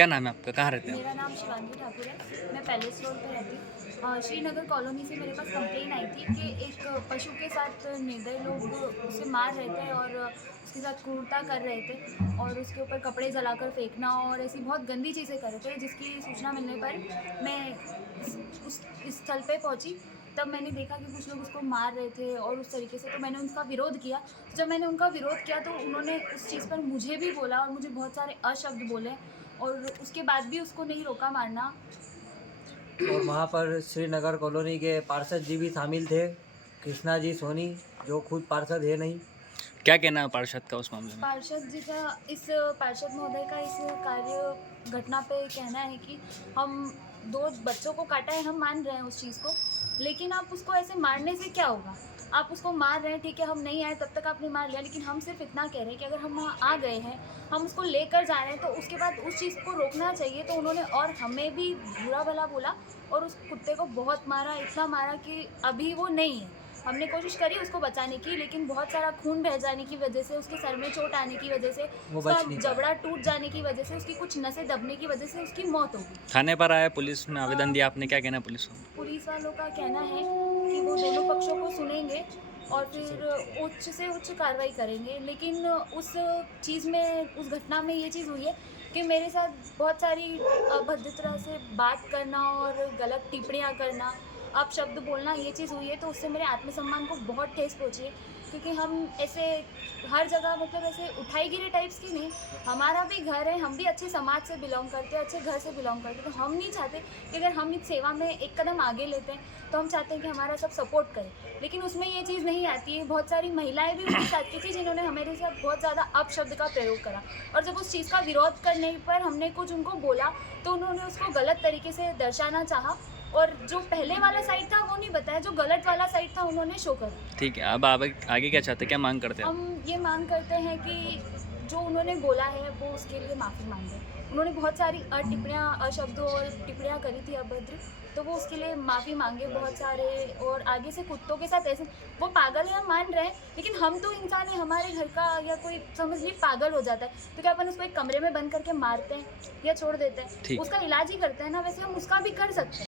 क्या नाम है आपका, कहाँ रहते हैं मेरा नाम शिवांगी ठाकुर है। मैं पैलेस रोड पे रहती हूँ। श्रीनगर कॉलोनी से मेरे पास कंप्लेन आई थी कि एक पशु के साथ निर्दयी लोग उसे मार रहे थे और उसके साथ क्रूरता कर रहे थे और उसके ऊपर कपड़े जलाकर फेंकना और ऐसी बहुत गंदी चीज़ें कर रहे थे। जिसकी सूचना मिलने पर मैं इस स्थल पे पहुँची। तब मैंने देखा कि कुछ लोग उसको मार रहे थे और उस तरीके से, तो मैंने उनका विरोध किया। जब मैंने उनका विरोध किया तो उन्होंने उस चीज़ पर मुझे भी बोला और मुझे बहुत सारे अशब्द बोले और उसके बाद भी उसको नहीं रोका मारना। और वहाँ पर श्रीनगर कॉलोनी के पार्षद जी भी शामिल थे, कृष्णा जी सोनी, जो खुद पार्षद है नहीं। क्या कहना है पार्षद का उस मामले में? पार्षद जी का, इस पार्षद महोदय का इस कार्य घटना पे कहना है कि हम 2 बच्चों को काटा है, हम मान रहे हैं उस चीज़ को, लेकिन आप उसको ऐसे मारने से क्या होगा? आप उसको मार रहे हैं, ठीक है, हम नहीं आए तब तक आपने मार लिया, लेकिन हम सिर्फ इतना कह रहे हैं कि अगर हम वहाँ आ गए हैं, हम उसको लेकर जा रहे हैं, तो उसके बाद उस चीज़ को रोकना चाहिए। तो उन्होंने और हमें भी बुरा भला बोला और उस कुत्ते को बहुत मारा, इतना मारा कि अभी वो नहीं है। हमने कोशिश करी उसको बचाने की, लेकिन बहुत सारा खून बह जाने की वजह से, उसके सर में चोट आने की वजह से, वो उसका बच नहीं पाया। जबड़ा टूट जाने की वजह से, उसकी कुछ नसें दबने की वजह से उसकी मौत हो गई। थाने पर आया, पुलिस में आवेदन दिया आपने, क्या कहना है पुलिस को? पुलिस वालों का कहना है कि वो दोनों पक्षों को सुनेंगे और फिर उच्च से उच्च कार्रवाई करेंगे। लेकिन उस चीज़ में, उस घटना में ये चीज़ हुई है कि मेरे साथ बहुत सारी अभद्रता से बात करना और गलत टिप्पणियाँ करना, अपशब्द बोलना, ये चीज़ हुई है। तो उससे मेरे आत्मसम्मान को बहुत ठेस पहुँची है, क्योंकि हम ऐसे हर जगह, मतलब ऐसे उठाईगिरी टाइप्स की नहीं, हमारा भी घर है, हम भी अच्छे समाज से बिलोंग करते हैं, अच्छे घर से बिलोंग करते हैं। तो हम नहीं चाहते कि अगर हम इस सेवा में एक कदम आगे लेते हैं तो हम चाहते हैं कि हमारा सब सपोर्ट करें, लेकिन उसमें ये चीज़ नहीं आती है। बहुत सारी महिलाएं भी उनके साथ की थी जिन्होंने हमारे साथ बहुत ज़्यादा अपशब्द का प्रयोग करा, और जब उस चीज़ का विरोध करने पर हमने कुछ उनको बोला तो उन्होंने उसको गलत तरीके से दर्शाना चाहा, और जो पहले वाला साइड था वो नहीं बताया, जो गलत वाला साइड था उन्होंने शो कर। ठीक है, अब आप आगे क्या चाहते हैं, क्या मांग करते हैं आप? हम ये मांग करते हैं कि जो उन्होंने बोला है वो उसके लिए माफ़ी मांगे। उन्होंने बहुत सारी टिप्पणियाँ, अशब्दों और टिप्पणियाँ करी थी अभद्र, तो वो उसके लिए माफ़ी मांगे बहुत सारे। और आगे से कुत्तों के साथ ऐसे, वो पागल है हम मान रहे हैं, लेकिन हम तो इंसान है, हमारे घर का या कोई समझ लीजिए पागल हो जाता है तो क्या अपन उसको एक कमरे में बंद करके मारते हैं या छोड़ देते हैं? ठीक। उसका इलाज ही करते हैं ना, वैसे हम उसका भी कर सकते हैं।